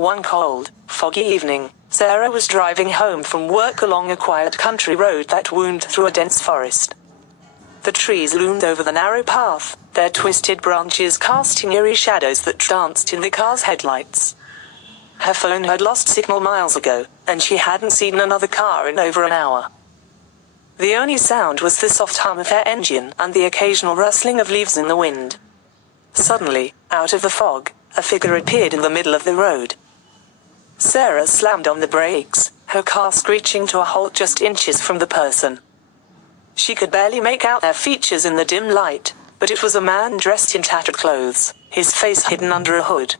One cold, foggy evening, Sarah was driving home from work along a quiet country road that wound through a dense forest. The trees loomed over the narrow path, their twisted branches casting eerie shadows that danced in the car's headlights. Her phone had lost signal miles ago, and she hadn't seen another car in over an hour. The only sound was the soft hum of her engine and the occasional rustling of leaves in the wind. Suddenly, out of the fog, a figure appeared in the middle of the road. Sarah slammed on the brakes, her car screeching to a halt just inches from the person. She could barely make out their features in the dim light, but it was a man dressed in tattered clothes, his face hidden under a hood.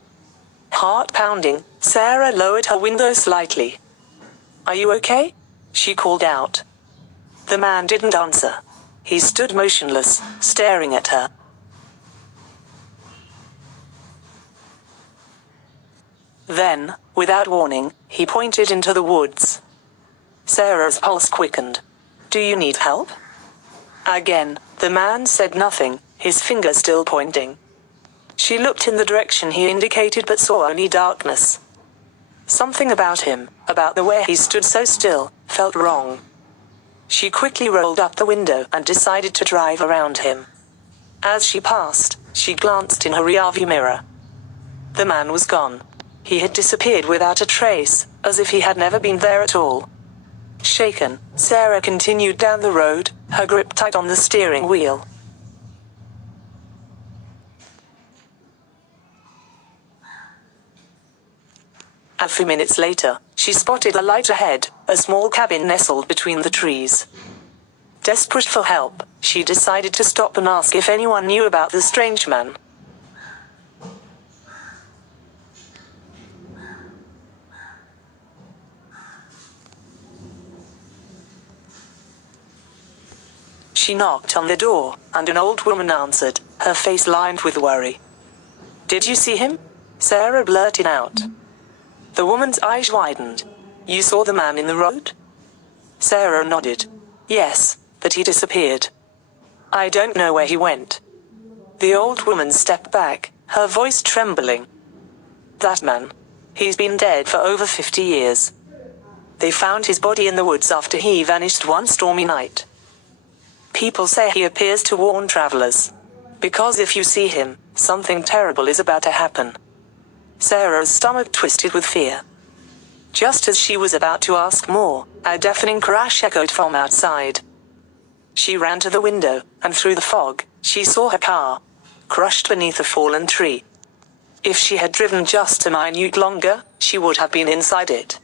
Heart pounding, Sarah lowered her window slightly. "Are you okay?" she called out. The man didn't answer. He stood motionless, staring at her. Then, without warning, he pointed into the woods. Sarah's pulse quickened. "Do you need help?" Again, the man said nothing, his finger still pointing. She looked in the direction he indicated but saw only darkness. Something about him, about the way he stood so still, felt wrong. She quickly rolled up the window and decided to drive around him. As she passed, she glanced in her rearview mirror. The man was gone. He had disappeared without a trace, as if he had never been there at all. Shaken, Sarah continued down the road, her grip tight on the steering wheel. A few minutes later, she spotted a light ahead, a small cabin nestled between the trees. Desperate for help, she decided to stop and ask if anyone knew about the strange man. She knocked on the door, and an old woman answered, her face lined with worry. "Did you see him?" Sarah blurted out. The woman's eyes widened. "You saw the man in the road?" Sarah nodded. "Yes, but he disappeared. I don't know where he went." The old woman stepped back, her voice trembling. "That man. He's been dead for over 50 years. They found his body in the woods after he vanished one stormy night. People say he appears to warn travelers. Because if you see him, something terrible is about to happen." Sarah's stomach twisted with fear. Just as she was about to ask more, a deafening crash echoed from outside. She ran to the window, and through the fog, she saw her car, crushed beneath a fallen tree. If she had driven just a minute longer, she would have been inside it.